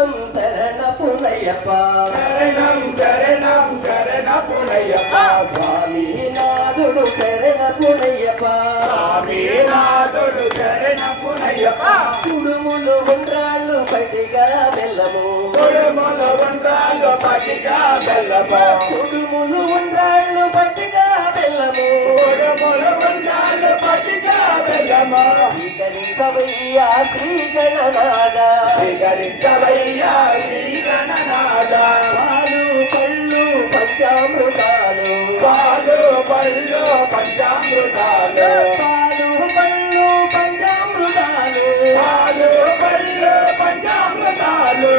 శరణం శరణపునయ్యప్ప శరణం శరణం శరణపునయ్యప్ప స్వామినాథుడు శరణపునయ్యప్ప స్వామినాథుడు శరణపునయ్యప్ప కుడుములు ఉండ్రాళ్ళు పటిగా బెల్లము కుడుములు ఉండ్రాళ్ళు పటిగా బెల్లము కుడుములు ఉండ్రాళ్ళు పటిగా బెల్లము కుడుములు ఉండ్రాళ్ళు పటిగా బెల్లము స్వీకరించవయ్యా శ్రీ గణనాథ స్వీకరించవయ్యా శ్రీ గణనాథ పాలు పళ్ళు పంచామృతాలు పాలు పళ్ళు పంచామృతాలు పాలు పళ్ళు పంచామృతాలు పాలు పళ్ళు పంచామృతాలు